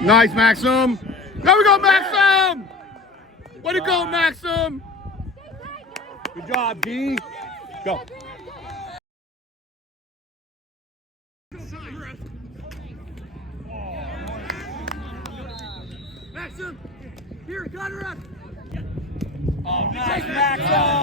Nice, Maxim. There we go, Maxim. Way to go, Maxim. Good job, D. Go. Maxim, here, cut her up. Oh, nice, Maxim.